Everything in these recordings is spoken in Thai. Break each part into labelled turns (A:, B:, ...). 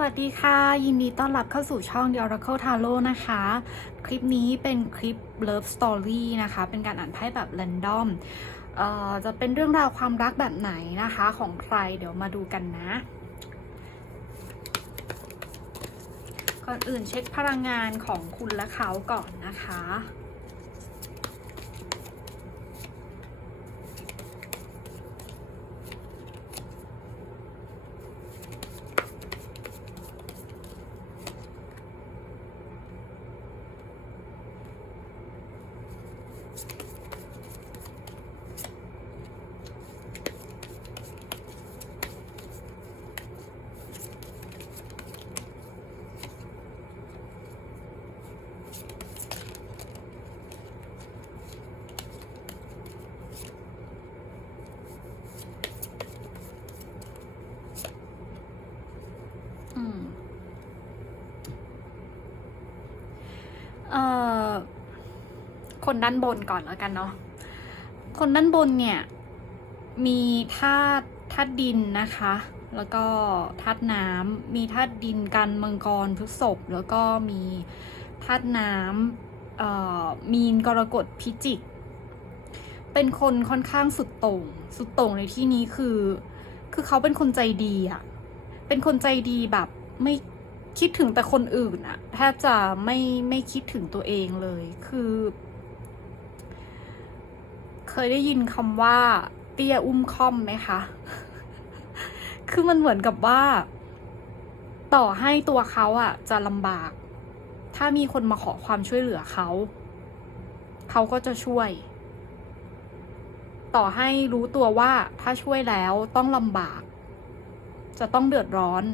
A: สวัสดีค่ะ ยินดีต้อนรับเข้าสู่ช่อง The Oracle Tarot นะคะ คลิปนี้เป็นคลิป Love Story นะคะ เป็นการอ่านไพ่แบบ random เอ่อจะเป็นเรื่องราวความรักแบบไหนนะคะของใครเดี๋ยวมาดูกันนะ ก่อนอื่นเช็คพลังงานของคุณและเขาก่อนนะคะ อืม เอ่อ คนด้านบนก่อนแล้วกันเนาะคนด้านบนเนี่ย มีธาตุธาตุดินนะคะ แล้วก็ธาตุน้ำมีธาตุดินกันมังกรพฤษภแล้วก็มีธาตุน้ำมีนกรกฎพิจิก เป็นคนค่อนข้างสุดโต่ง สุดโต่งในที่นี้คือ คือเขาเป็นคนใจดีอะเป็นคนใจดีแบบไม่คิดถึงแต่คนอื่นอะแทบจะไม่ไม่คิดถึงตัวเองเลย คือ ยได้ยินคำว่า เตี้ยอุ้มค่อมไหมคะ คือมันเหมือนกับว่า ต่อให้ตัวเขาอะจะลำบาก ถ้ามีคนมาขอความช่วยเหลือเขา เขาก็จะช่วย ต่อให้รู้ตัวว่าถ้าช่วยแล้วต้องลำบาก จะต้องเดือดร้อน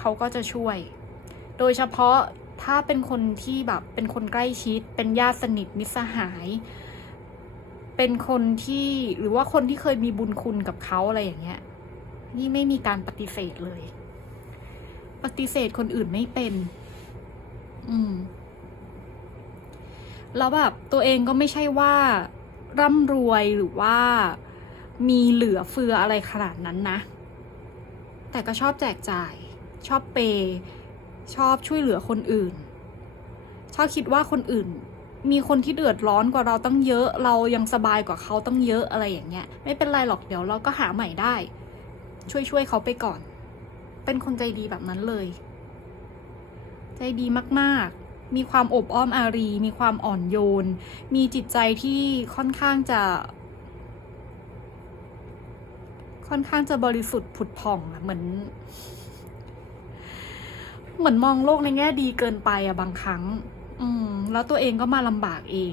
A: เขาก็จะช่วย โดยเฉพาะถ้าเป็นคนที่แบบเป็นคนใกล้ชิด เป็นญาติสนิทมิตรสหาย เป็นคนที่หรือว่าคนที่เคยมีบุญคุณกับเขาอะไรอย่างเงี้ย นี่ไม่มีการปฏิเสธเลย ปฏิเสธคนอื่นไม่เป็น อืมแล้วแบบตัวเองก็ไม่ใช่ว่าร่ำรวยหรือว่ามีเหลือเฟืออะไรขนาดนั้นนะ แต่ก็ชอบแจกจ่าย ชอบเปย์ชอบช่วยเหลือคนอื่น ชอบคิดว่าคนอื่น มีคนที่เดือดร้อนกว่าเราตั้งเยอะ เรายังสบายกว่าเขาตั้งเยอะอะไรอย่างเงี้ย ไม่เป็นไรหรอกเดี๋ยวเราก็หาใหม่ได้ ช่วยช่วยเขาไปก่อน เป็นคนใจดีแบบนั้นเลย ใจดีมากๆ มีความอบอ้อมอารี มีความอ่อนโยน มีจิตใจที่ค่อนข้างจะ ค่อนข้างจะบริสุทธิ์ผุดผ่องอะเหมือน เหมือนมองโลกในแง่ดีเกินไปอะบางครั้ง อืมแล้วตัวเองก็มาลำบากเอง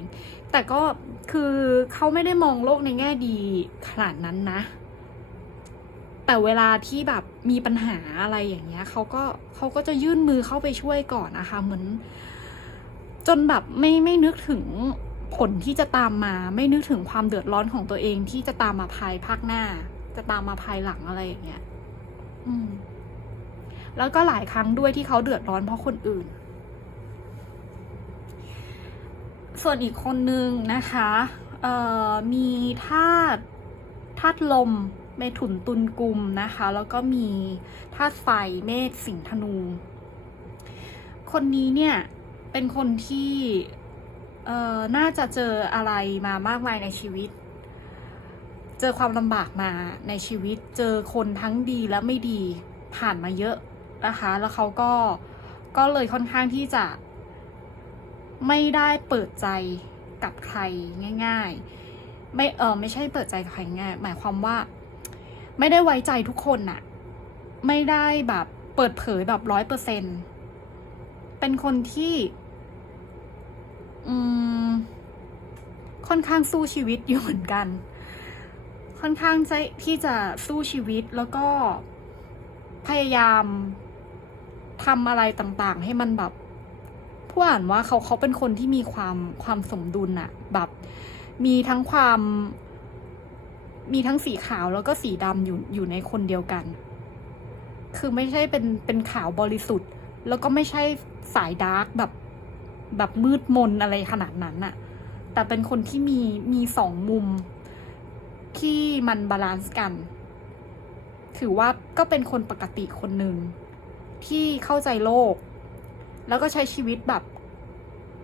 A: แต่ก็คือเขาไม่ได้มองโลกในแง่ดีขนาดนั้นนะ แต่เวลาที่แบบมีปัญหาอะไรอย่างเงี้ยเขาก็เขาก็จะยื่นมือเข้าไปช่วยก่อนนะคะเหมือน จนแบบไม่ไม่นึกถึงผลที่จะตามมา ไม่นึกถึงความเดือดร้อนของตัวเองที่จะตามมาภายภาคหน้า จะตามมาภายหลังอะไรอย่างเงี้ย อืม แล้วก็หลายครั้งด้วยที่เขาเดือดร้อนเพราะคนอื่น ส่วนอีกคนนึงนะคะมีธาตุธาตุลมเมถุนตุลกุมนะคะ แล้วก็มีธาตุไฟเมษสิงธนู คนนี้เนี่ยเป็นคนที่น่าจะเจออะไรมามากมายในชีวิต เจอความลำบากมาในชีวิต เจอคนทั้งดีและไม่ดีผ่านมาเยอะนะคะ แล้วเขาก็ก็เลยค่อนข้างที่จะ ไม่ได้เปิดใจกับใครง่าย ๆ ไม่เออไม่ใช่เปิดใจกับใครง่าย หมายความว่า ไม่ได้ไว้ใจทุกคนน่ะ ไม่ได้แบบเปิดเผยแบบร้อยเปอร์เซ็นเป็นคนที่ อืม ค่อนข้างสู้ชีวิตอยู่เหมือนกัน ค่อนข้างใจที่จะสู้ชีวิตแล้วก็พยายามทำอะไรต่างๆ ให้มันแบบ ผู้อ่านว่าเขาเขาเป็นคนที่มีความความสมดุลอะแบบ มีทั้งความ มีทั้งสีขาวแล้วก็สีดำอยู่อยู่ในคนเดียวกัน คือไม่ใช่เป็นเป็นขาวบริสุทธิ์ แล้วก็ไม่ใช่สายดาร์กแบบแบบมืดมนอะไรขนาดนั้นอะแต่เป็นคนที่มีมีสองมุมที่มันบาลานซ์กัน ถือว่าก็เป็นคนปกติคนหนึ่งที่เข้าใจโลก แล้วก็ใช้ชีวิตแบบ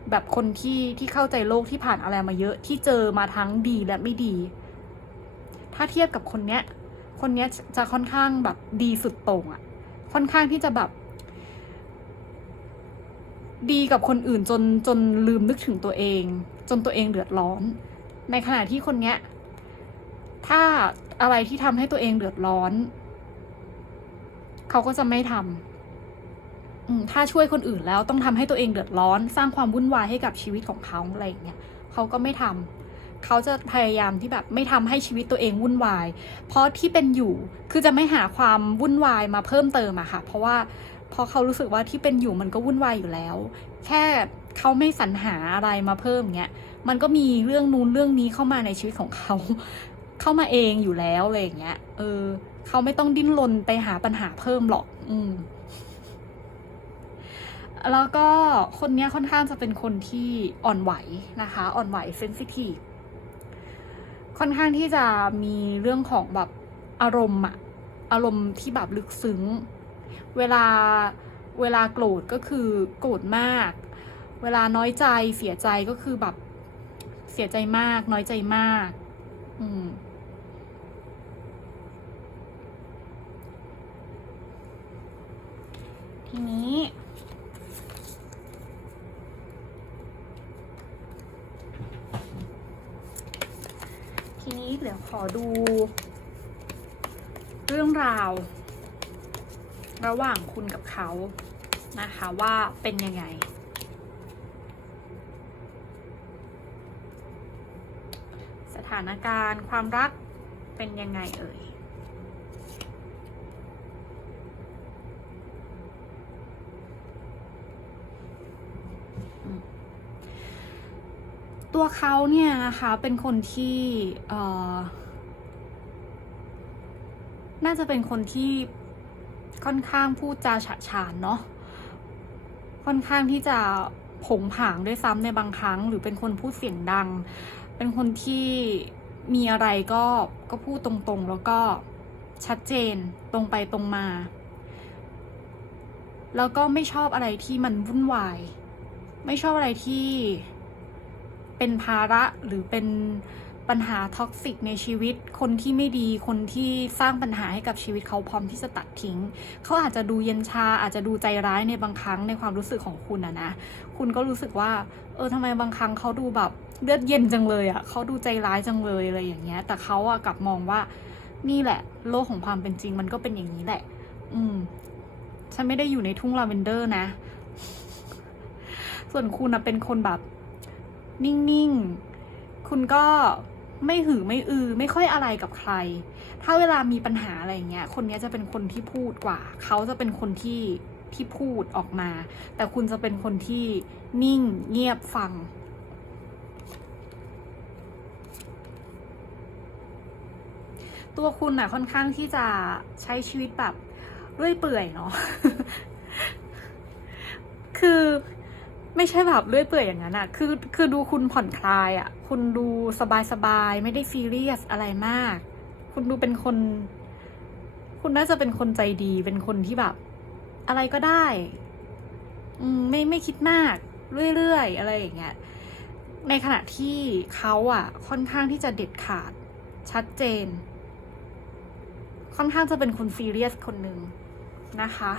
A: แบบคนที่ที่เข้าใจโลกที่ผ่านอะไรมาเยอะ ที่เจอมาทั้งดีและไม่ดี ถ้าเทียบกับคนเนี้ย คนเนี้ยจะค่อนข้างแบบดีสุดโต่งอะค่อนข้างที่จะแบบ ดีกับคนอื่นจนจนลืมนึกถึงตัวเอง จนตัวเองเดือดร้อน ในขณะที่คนเนี้ย ถ้าอะไรที่ทำให้ตัวเองเดือดร้อน เขาก็จะไม่ทำ ถ้าช่วยคนอื่นแล้วต้องทำให้ตัวเองเดือดร้อน สร้างความวุ่นวายให้กับชีวิตของเขาอะไรอย่างเงี้ยเขาก็ไม่ทำเขาจะพยายามที่แบบไม่ทำให้ชีวิตตัวเองวุ่นวาย เพราะที่เป็นอยู่คือจะไม่หาความวุ่นวายมาเพิ่มเติมอะค่ะ เพราะว่าเพราะเขารู้สึกว่าที่เป็นอยู่มันก็วุ่นวายอยู่แล้ว แค่เขาไม่สรรหาอะไรมาเพิ่มเงี้ยมันก็มีเรื่องนู้นเรื่องนี้เข้ามาในชีวิตของเขา เข้ามาเองอยู่แล้วอะไรอย่างเงี้ยเออเขาไม่ต้องดิ้นรนไปหาปัญหาเพิ่มหรอก อืม แล้วก็คนเนี้ยค่อนข้างจะเป็นคนที่อ่อนไหวนะคะ อ่อนไหวเซนซิทีฟค่อนข้างที่จะมีเรื่องของแบบอารมณ์อะอารมณ์ที่แบบลึกซึ้ง เวลาเวลาโกรธก็คือโกรธมาก เวลาน้อยใจเสียใจก็คือแบบเสียใจมาก น้อยใจมาก อืมทีนี้ ทีนี้ เดี๋ยวขอดู เรื่องราว ระหว่างคุณกับเขานะคะว่าเป็นยังไงสถานการณ์ความรักเป็นยังไงเอ่ย ตัวเขาเนี่ยนะคะเป็นคนที่เออน่าจะเป็นคนที่ค่อนข้างพูดจาฉะฉานเนาะค่อนข้างที่จะผงผางด้วยซ้ำในบางครั้ง หรือเป็นคนพูดเสียงดัง เป็นคนที่มีอะไรก็ก็พูดตรงๆ แล้วก็ชัดเจนตรงไปตรงมา แล้วก็ไม่ชอบอะไรที่มันวุ่นวาย ไม่ชอบอะไรที่ เป็นภาระหรือเป็นปัญหาท็อกซิกในชีวิต คนที่ไม่ดีคนที่สร้างปัญหาให้กับชีวิตเขาพร้อมที่จะตัดทิ้ง เขาอาจจะดูเย็นชา อาจจะดูใจร้ายในบางครั้งในความรู้สึกของคุณอะนะ คุณก็รู้สึกว่า เออทำไมบางครั้งเขาดูแบบเลือดเย็นจังเลยอะเขาดูใจร้ายจังเลยอะไรอย่างเงี้ย แต่เขาอะกลับมองว่า นี่แหละ โลกของความเป็นจริงมันก็เป็นอย่างนี้แหละ อืม ฉันไม่ได้อยู่ในทุ่งลาเวนเดอร์นะ ส่วนคุณอะเป็นคนแบบ นิ่งๆ คุณก็ไม่หือไม่อือ ไม่ค่อยอะไรกับใคร ถ้าเวลามีปัญหาอะไรเงี้ย คนนี้จะเป็นคนที่พูดกว่า เขาจะเป็นคนที่ที่พูดออกมา แต่คุณจะเป็นคนที่นิ่งเงียบฟังตัวคุณน่ะค่อนข้างที่จะใช้ชีวิตแบบเรื่อยเปื่อยเนาะ คือ ไม่ใช่แบบเรื่อยเปื่อยอย่างนั้นอะคือคือดูคุณผ่อนคลายอะคุณดูสบายสบายไม่ได้ซีเรียสอะไรมาก คุณดูเป็นคน คุณน่าจะเป็นคนใจดี เป็นคนที่แบบ อะไรก็ได้อืมไม่ไม่คิดมาก เรื่อยๆอะไรอย่างเงี้ย ในขณะที่เขาอะค่อนข้างที่จะเด็ดขาด ชัดเจน ค่อนข้างจะเป็นคนซีเรียสคนหนึ่งนะคะ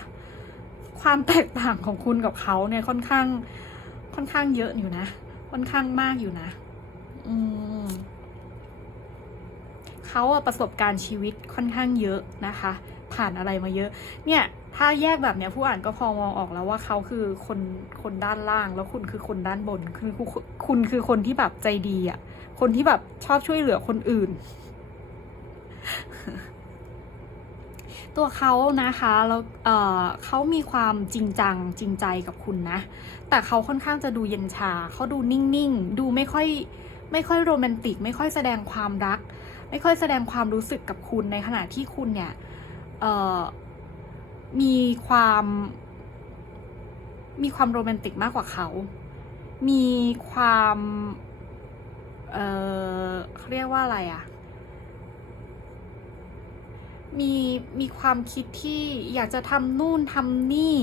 A: ความแตกต่างของคุณกับเขาเนี่ยค่อนข้าง ค่อนข้างเยอะอยู่นะ ค่อนข้างมากอยู่นะ อืมเขาอะประสบการณ์ชีวิตค่อนข้างเยอะนะคะ ผ่านอะไรมาเยอะ เนี่ย ถ้าแยกแบบเนี้ยผู้อ่านก็พอมองออกแล้วว่าเขาคือคนคนด้านล่าง แล้วคุณคือคนด้านบนคือคุณคุณคือคนที่แบบใจดีอะคนที่แบบชอบช่วยเหลือคนอื่น ตัวเขานะคะแล้วเเขามีความจริงจังจริงใจกับคุณนะ แต่เขาค่อนข้างจะดูเย็นชาเขาดูนิ่งๆ ดูไม่ค่อยไม่ค่อยโรแมนติก ไม่ค่อยแสดงความรัก ไม่ค่อยแสดงความรู้สึกกับคุณในขณะที่คุณเนี่ยมีความมีความโรแมนติกมากกว่าเขา มีความ เออเขาเรียกว่าอะไรอะ มีมีความคิดที่อยากจะทำนู่นทำนี่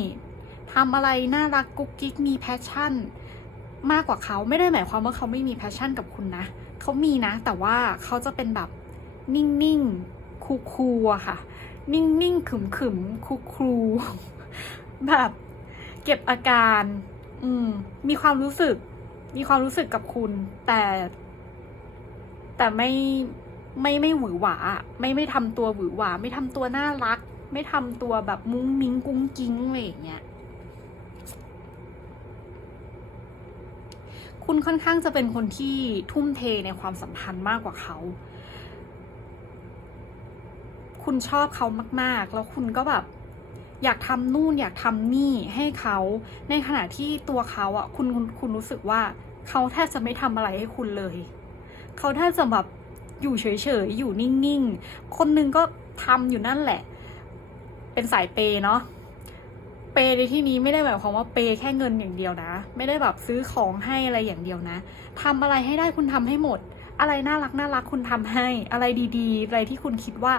A: ทำอะไรน่ารักกุ๊กกิ๊กมีแพชชั่น มากกว่าเขาไม่ได้หมายความว่าเขาไม่มีแพชชั่นกับคุณนะเขามีนะ แต่ว่าเขาจะเป็นแบบนิ่งๆคูคูอะค่ะ นิ่งๆขึมขึมคูคูแบบเก็บอาการ อืม มีความรู้สึก มีความรู้สึกกับคุณ แต่ แต่ไม่ ไม่ไม่หวือหวา ไม่ไม่ทำตัวหวือหวา ไม่ทำตัวน่ารัก ไม่ทำตัวแบบมุ้งมิ้งกุ้งกิ้งอะไรอย่างเงี้ยคุณค่อนข้างจะเป็นคนที่ทุ่มเทในความสัมพันธ์มากกว่าเขา คุณชอบเขามาก ๆ แล้วคุณก็แบบ อยากทำนู่นอยากทำนี่ให้เขา ในขณะที่ตัวเขาอะ คุณคุณคุณรู้สึกว่า เขาแทบจะไม่ทำอะไรให้คุณเลย เขาแทบจะแบบ อยู่เฉยๆ อยู่นิ่งๆ คนหนึงก็ทำอยู่นั่นแหละ เป็นสายเปย์เนาะ เปย์ในที่นี้ไม่ได้หมายความว่าเปย์แค่เงินอย่างเดียวนะ ไม่ได้แบบซื้อของให้อะไรอย่างเดียวนะทำอะไรให้ได้คุณทำให้หมด อะไรน่ารักน่ารักคุณทำให้ อะไรดีๆ อะไรที่คุณคิดว่า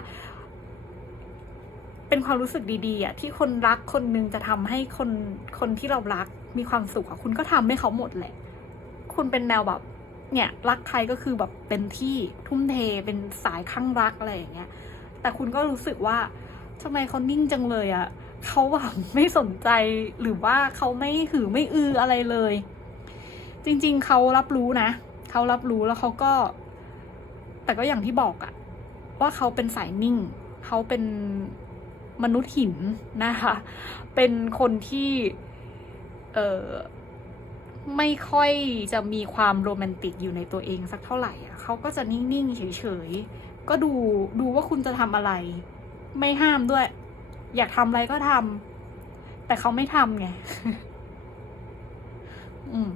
A: เป็นความรู้สึกดีๆอะที่คนรักคนหนึงจะทำให้คนคนที่เรารักมีความสุขอะคุณก็ทำให้เขาหมดแหละ คุณเป็นแนวแบบ เนี่ยรักใครก็คือแบบเต็มที่ทุ่มเทเป็นสายข้างรักอะไรอย่างเงี้ย แต่คุณก็รู้สึกว่าทำไมเขานิ่งจังเลยอะเขาแบบไม่สนใจหรือว่าเขาไม่หือไม่อืออะไรเลย จริง ๆเขารับรู้นะเขารับรู้แล้วเขาก็ แต่ก็อย่างที่บอกอะว่าเขาเป็นสายนิ่งเขาเป็นมนุษย์หินนะคะ เป็นคนที่ เออ ไม่ค่อยจะมีความโรแมนติกอยู่ในตัวเองสักเท่าไหร่อะเขาก็จะนิ่งๆเฉยๆ ก็ดูดูว่าคุณจะทำอะไร ไม่ห้ามด้วย อยากทำอะไรก็ทำแต่เขาไม่ทำไงอืม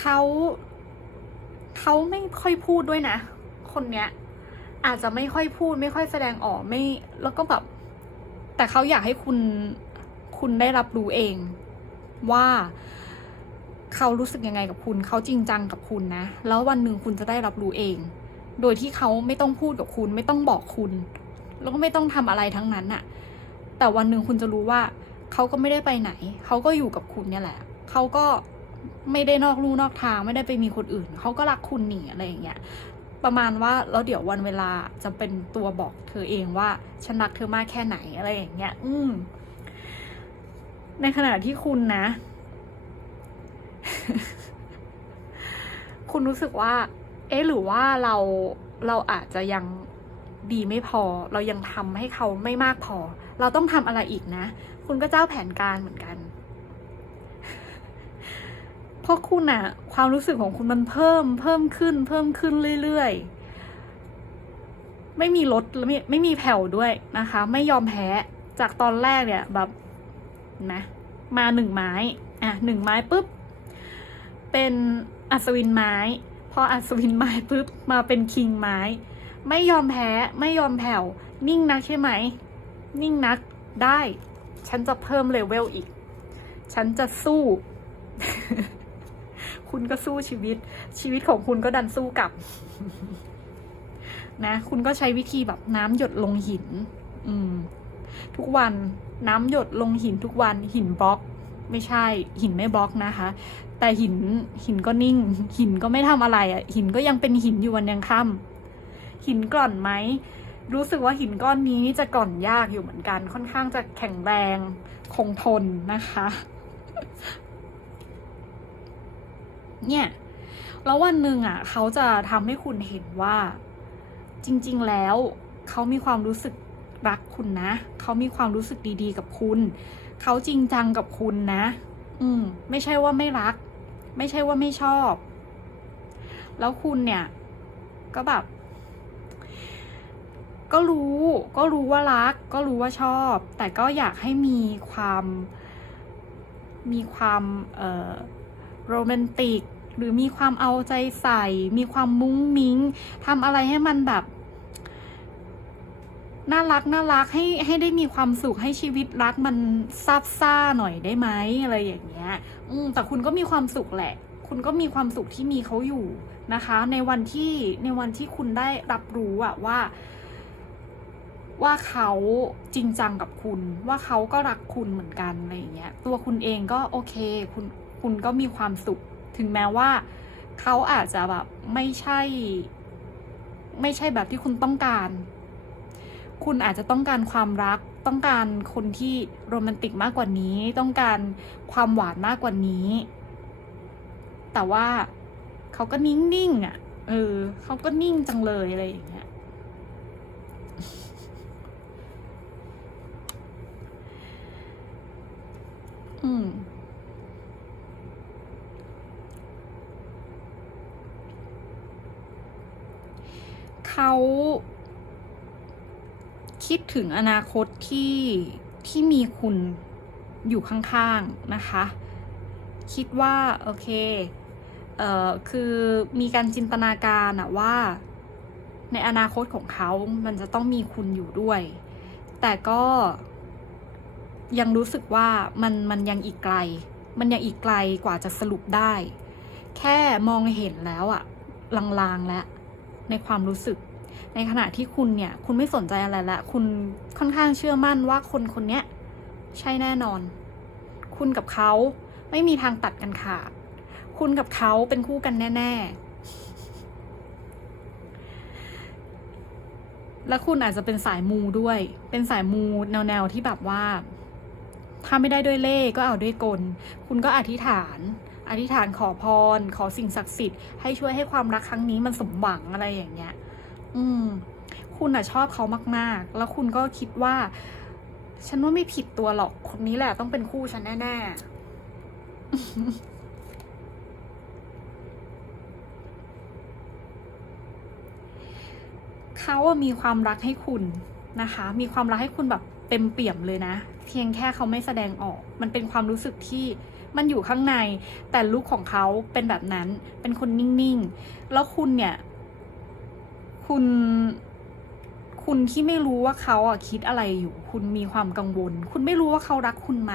A: เขาเขาไม่ค่อยพูดด้วยนะ คนเนี้ย อาจจะไม่ค่อยพูด ไม่ค่อยแสดงออกไม่ แล้วก็แบบ แต่เขาอยากให้คุณ คุณได้รับรู้เองว่าเขารู้สึกยังไงกับคุณ เขาจริงจังกับคุณนะ แล้ววันหนึ่งคุณจะได้รับรู้เอง โดยที่เขาไม่ต้องพูดกับคุณ ไม่ต้องบอกคุณ แล้วก็ไม่ต้องทำอะไรทั้งนั้นอะแต่วันหนึ่งคุณจะรู้ว่า เขาก็ไม่ได้ไปไหน เขาก็อยู่กับคุณเนี่ยแหละ เขาก็ไม่ได้นอกลู่นอกทาง ไม่ได้ไปมีคนอื่น เขาก็รักคุณหนีอะไรอย่างเงี้ย ประมาณว่าแล้วเดี๋ยววันเวลาจะเป็นตัวบอกเธอเองว่า ฉันรักเธอมากแค่ไหนอะไรอย่างเงี้ย อืม ในขณะที่คุณนะ คุณรู้สึกว่า เอ๊ะหรือว่าเราเราอาจจะยังดีไม่พอ เรายังทำให้เขาไม่มากพอ เราต้องทำอะไรอีกนะ คุณก็เจ้าแผนการเหมือนกันเพราะคุณอะความรู้สึกของคุณมันเพิ่ม เพิ่มขึ้น เพิ่มขึ้นเรื่อยๆ ไม่มีลดไม่ไม่มีแผ่วด้วยนะคะ ไม่ยอมแพ้จากตอนแรกเนี่ยแบบ ไหมมาหนึ่งไม้ อะหนึ่งไม้ปุ๊บ เป็นอัศวินไม้ พออัศวินไม้ปุ๊บ มาเป็นคิงไม้ ไม่ยอมแพ้ ไม่ยอมแผ่ว นิ่งนักใช่ไหม นิ่งนัก ได้ ฉันจะเพิ่มเลเวลอีก ฉันจะสู้ คุณก็สู้ชีวิต ชีวิตของคุณก็ดันสู้กลับ นะ คุณก็ใช้วิธีแบบน้ำหยดลงหิน อืม ทุกวันน้ำหยดลงหินทุกวันหินบล็อก ไม่ใช่หินไม่บล็อกนะคะ แต่หินหินก็นิ่ง หินก็ไม่ทำอะไรอะ่ะ หินก็ยังเป็นหินอยู่วันยังค่ำหินกร่อนไหมรู้สึกว่าหินก้อนนี้จะกร่อนยากอยู่เหมือนกัน ค่อนข้างจะแข็งแรงคงทนนะคะ เนี่ยแล้ววันหนึ่งอะ เขาจะทำให้คุณเห็นว่า จริง ๆ แล้วเขามีความรู้สึก รักคุณนะ เขามีความรู้สึกดีๆ กับคุณ เขาจริงจังกับคุณนะ อืม ไม่ใช่ว่าไม่รัก ไม่ใช่ว่าไม่ชอบ แล้วคุณเนี่ย ก็แบบ ก็รู้ ก็รู้ว่ารัก ก็รู้ว่าชอบ แต่ก็อยากให้มีความ มีความเอ่อโรแมนติก หรือมีความเอาใจใส่ มีความมุ้งมิ้งทำอะไรให้มันแบบ น่ารักน่ารักให้ให้ได้มีความสุขให้ชีวิตรักมันซาบซ่าหน่อยได้ไหมอะไรอย่างเงี้ย อืมแต่คุณก็มีความสุขแหละ คุณก็มีความสุขที่มีเขาอยู่นะคะ ในวันที่ในวันที่คุณได้รับรู้อะว่า ว่าเขาจริงจังกับคุณ ว่าเขาก็รักคุณเหมือนกันอะไรอย่างเงี้ย ตัวคุณเองก็โอเค คุณคุณก็มีความสุข ถึงแม้ว่า เขาอาจจะแบบไม่ใช่ ไม่ใช่แบบที่คุณต้องการ คุณอาจจะต้องการความรัก ต้องการคนที่โรแมนติกมากกว่านี้ ต้องการความหวานมากกว่านี้ แต่ว่าเขาก็นิ่งๆอะ เออเขาก็นิ่งจังเลยอะไรอย่างเงี้ย อืม เขา คิดถึงอนาคตที่ที่มีคุณอยู่ข้างๆนะคะ คิดว่าโอเคเอ่อคือมีการจินตนาการอะว่า ในอนาคตของเขามันจะต้องมีคุณอยู่ด้วย แต่ก็ยังรู้สึกว่ามันมันยังอีกไกล มันยังอีกไกลกว่าจะสรุปได้ แค่มองเห็นแล้วอะลางๆแล้วในความรู้สึก ในขณะที่คุณเนี่ย คุณไม่สนใจอะไรละ คุณค่อนข้างเชื่อมั่นว่าคนคนนี้ใช่แน่นอน คุณกับเขาไม่มีทางตัดกันขาด คุณกับเขาเป็นคู่กันแน่ ๆ และคุณอาจจะเป็นสายมูด้วย เป็นสายมูแนวๆที่แบบว่า ถ้าไม่ได้ด้วยเล่ก็เอาด้วยกล คุณก็อธิษฐานอธิษฐานขอพร ขอสิ่งศักดิ์สิทธิ์ให้ช่วยให้ความรักครั้งนี้มันสมหวังอะไรอย่างเงี้ย อืม คุณอะชอบเขามาก ๆ แล้วคุณก็คิดว่า ฉันว่าไม่ผิดตัวหรอก คนนี้แหละต้องเป็นคู่ฉันแน่ ๆเขาอะมีความรักให้คุณนะคะ มีความรักให้คุณแบบเต็มเปี่ยมเลยนะ เพียงแค่เขาไม่แสดงออก มันเป็นความรู้สึกที่มันอยู่ข้างใน แต่ลุคของเขาเป็นแบบนั้น เป็นคนนิ่ง ๆ แล้วคุณเนี่ย คุณ คุณที่ไม่รู้ว่าเขาอะคิดอะไรอยู่ คุณมีความกังวล คุณไม่รู้ว่าเขารักคุณไหม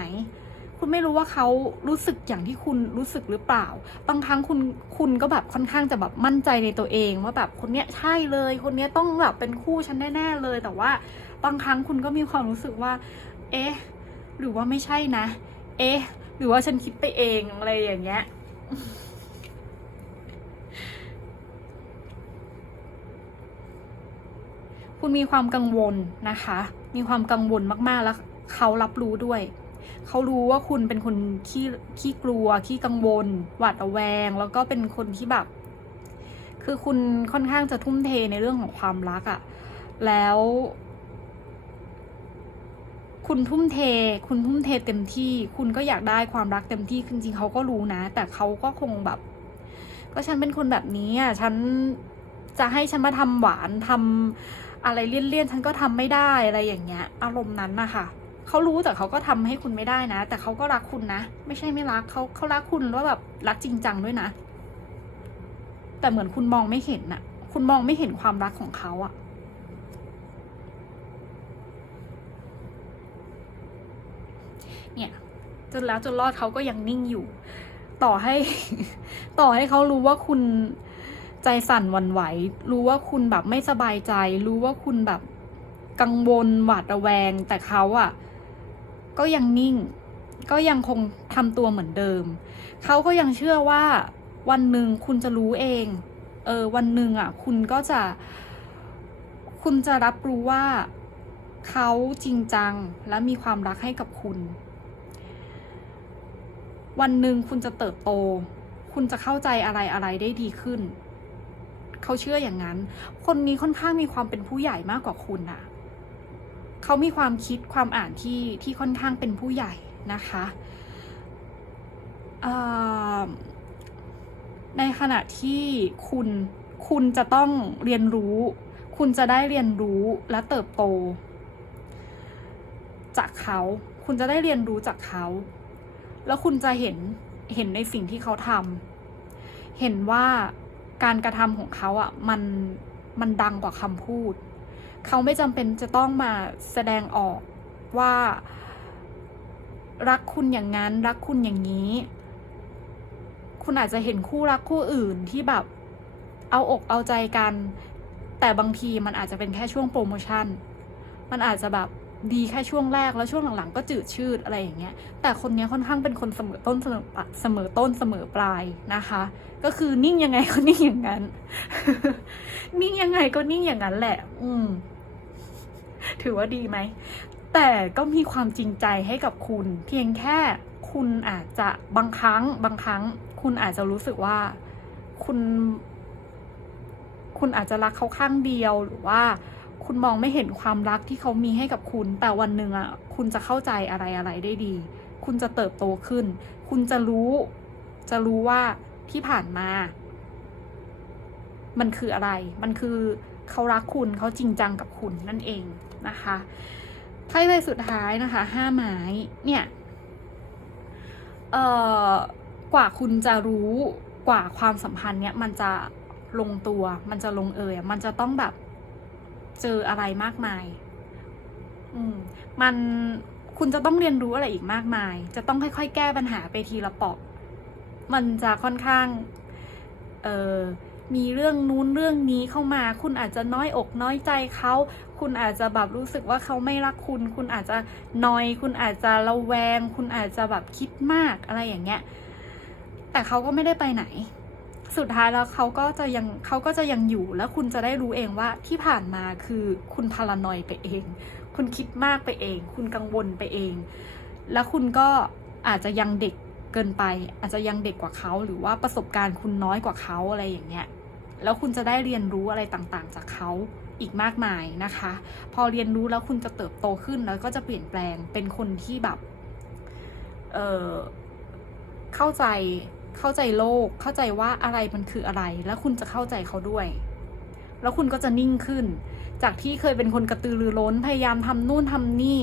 A: คุณไม่รู้ว่าเขารู้สึกอย่างที่คุณรู้สึกหรือเปล่า บางครั้งคุณคุณก็แบบค่อนข้างจะแบบมั่นใจในตัวเอง ว่าแบบคนเนี้ยใช่เลย คนเนี้ยต้องแบบเป็นคู่ฉันแน่ๆเลย แต่ว่าบางครั้งคุณก็มีความรู้สึกว่า เอ๊ะ หรือว่าไม่ใช่นะ เอ๊ะ หรือว่าฉันคิดไปเองอะไรอย่างเงี้ย คุณมีความกังวลนะคะ มีความกังวลมากๆแล้วเขารับรู้ด้วย เขารู้ว่าคุณเป็นคนขี้ขี้กลัวขี้กังวล หวาดระแวง แล้วก็เป็นคนที่แบบ คือคุณค่อนข้างจะทุ่มเทในเรื่องของความรักอะ่ะ แล้ว คุณทุ่มเท คุณทุ่มเทเต็มที่ คุณก็อยากได้ความรักเต็มที่จริงๆเขาก็รู้นะ แต่เขาก็คงแบบ ก็ฉันเป็นคนแบบนี้อะ ฉันจะให้ฉันมาทำหวานทำ อะไรเลี่ยนๆฉันก็ทำไม่ได้อะไรอย่างเงี้ย อารมณ์นั้นนะคะเขารู้แต่เขาก็ทำให้คุณไม่ได้นะ แต่เขาก็รักคุณนะ ไม่ใช่ไม่รักเขาเขารักคุณแล้วแบบรักจริงจังด้วยนะ แต่เหมือนคุณมองไม่เห็นน่ะ คุณมองไม่เห็นความรักของเขาอะเนี่ยจนแล้วจนรอดเขาก็ยังนิ่งอยู่ ต่อให้ ต่อให้เขารู้ว่าคุณ ใจสั่นหวั่นไหว รู้ว่าคุณแบบไม่สบายใจ รู้ว่าคุณแบบกังวลหวาดระแวง แต่เขาอะก็ยังนิ่ง ก็ยังคงทำตัวเหมือนเดิม เขาก็ยังเชื่อว่าวันหนึ่งคุณจะรู้เอง เออ วันหนึ่งอะคุณก็จะ คุณจะรับรู้ว่าเขาจริงจังและมีความรักให้กับคุณ วันหนึ่งคุณจะเติบโต คุณจะเข้าใจอะไรอะไรได้ดีขึ้น เขาเชื่ออย่างนั้น คนนี้ค่อนข้างมีความเป็นผู้ใหญ่มากกว่าคุณอะเขามีความคิดความอ่านที่ที่ค่อนข้างเป็นผู้ใหญ่นะคะในขณะที่คุณคุณจะต้องเรียนรู้ คุณจะได้เรียนรู้และเติบโต จากเขา คุณจะได้เรียนรู้จากเขา แล้วคุณจะเห็นเห็นในสิ่งที่เขาทำเห็นว่า การกระทำของเขาอะมันมันดังกว่าคำพูด เขาไม่จำเป็นจะต้องมาแสดงออกว่า รักคุณอย่างนั้น รักคุณอย่างนี้ คุณอาจจะเห็นคู่รักคู่อื่นที่แบบเอาอกเอาใจกัน แต่บางทีมันอาจจะเป็นแค่ช่วงโปรโมชั่น มันอาจจะแบบ ดีแค่ช่วงแรกแล้วช่วงหลังๆ ก็จืดชืดอะไรอย่างเงี้ย แต่คนนี้ค่อนข้างเป็นคนเสมอต้นเสมอปลายเสมอต้นเสมอปลายนะคะ ก็คือนิ่งยังไงก็นิ่งอย่างนั้น นิ่งยังไงก็นิ่งอย่างนั้นแหละ อืม ถือว่าดีไหม แต่ก็มีความจริงใจให้กับคุณ เพียงแค่คุณอาจจะบางครั้ง บางครั้ง คุณอาจจะรู้สึกว่าคุณ คุณอาจจะรักเขาข้างเดียวหรือว่า คุณมองไม่เห็นความรักที่เขามีให้กับคุณ แต่วันหนึ่งอะ คุณจะเข้าใจอะไรอะไรได้ดี คุณจะเติบโตขึ้น คุณจะรู้ จะรู้ว่าที่ผ่านมา มันคืออะไร มันคือเขารักคุณเขาจริงจังกับคุณนั่นเองนะคะไพ่ใบสุดท้ายนะคะห้าไม้เนี่ยเอ่อกว่าคุณจะรู้กว่าความสัมพันธ์เนี่ยมันจะลงตัว มันจะลงเอยมันจะต้องแบบ เจออะไรมากมาย อืม มันคุณจะต้องเรียนรู้อะไรอีกมากมาย จะต้องค่อยๆ แก้ปัญหาไปทีละเปอกมันจะค่อนข้าง เออมีเรื่องนู้นเรื่องนี้เข้ามา คุณอาจจะน้อยอกน้อยใจเขา คุณอาจจะแบบรู้สึกว่าเขาไม่รักคุณ คุณอาจจะนอย คุณอาจจะระแวง คุณอาจจะแบบคิดมากอะไรอย่างเงี้ย แต่เขาก็ไม่ได้ไปไหน สุดท้ายแล้วเขาก็จะยังเขาก็จะยังอยู่แล้วคุณจะได้รู้เองว่าที่ผ่านมาคือคุณพารานอยไปเอง คุณคิดมากไปเอง คุณกังวลไปเอง แล้วคุณก็อาจจะยังเด็กเกินไป อาจจะยังเด็กกว่าเขาหรือว่าประสบการณ์คุณน้อยกว่าเขาอะไรอย่างเงี้ยแล้วคุณจะได้เรียนรู้อะไรต่างๆ จากเขาอีกมากมายนะคะ พอเรียนรู้แล้วคุณจะเติบโตขึ้นแล้วก็จะเปลี่ยนแปลงเป็นคนที่แบบเออเข้าใจ เข้าใจโลก เข้าใจว่าอะไรมันคืออะไร แล้วคุณจะเข้าใจเขาด้วย แล้วคุณก็จะนิ่งขึ้น จากที่เคยเป็นคนกระตือรือร้น พยายามทำนู่นทำนี่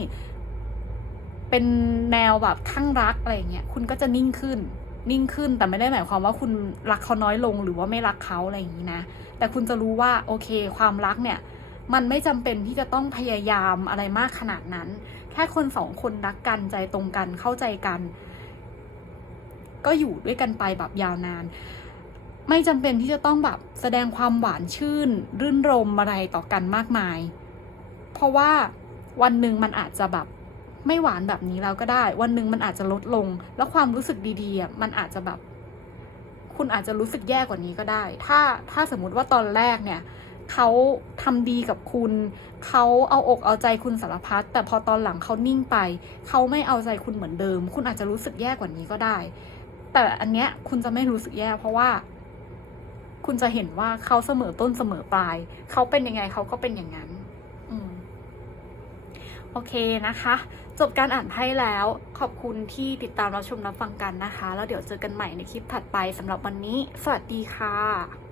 A: เป็นแนวแบบข้างรักอะไรเงี้ย คุณก็จะนิ่งขึ้น นิ่งขึ้น แต่ไม่ได้หมายความว่าคุณรักเขาน้อยลงหรือว่าไม่รักเขาอะไรอย่างนี้นะ แต่คุณจะรู้ว่าโอเค ความรักเนี่ย มันไม่จำเป็นที่จะต้องพยายามอะไรมากขนาดนั้น แค่คนสองคนรักกันใจตรงกันเข้าใจกัน ก็อยู่ด้วยกันไปแบบยาวนาน ไม่จำเป็นที่จะต้องแบบแสดงความหวานชื่น รื่นรมอะไรต่อกันมากมาย เพราะว่าวันหนึ่งมันอาจจะแบบไม่หวานแบบนี้แล้วก็ได้ วันหนึ่งมันอาจจะลดลง แล้วความรู้สึกดีๆมันอาจจะแบบ คุณอาจจะรู้สึกแย่กว่านี้ก็ได้ ถ้าถ้าสมมติว่าตอนแรกเนี่ยเขาทำดีกับคุณ เขาเอาอกเอาใจคุณสารพัด แต่พอตอนหลังเขานิ่งไป เขาไม่เอาใจคุณเหมือนเดิม คุณอาจจะรู้สึกแย่กว่านี้ก็ได้ แต่อันเนี้ยคุณจะไม่รู้สึกแย่เพราะว่า คุณจะเห็นว่าเขาเสมอต้นเสมอปลาย เขาเป็นยังไงเขาก็เป็นอย่างนั้นอืมโอเคนะคะ จบการอ่านไพ่แล้ว ขอบคุณที่ติดตามรับชมรับฟังกันนะคะ แล้วเดี๋ยวเจอกันใหม่ในคลิปถัดไปสำหรับวันนี้ สวัสดีค่ะ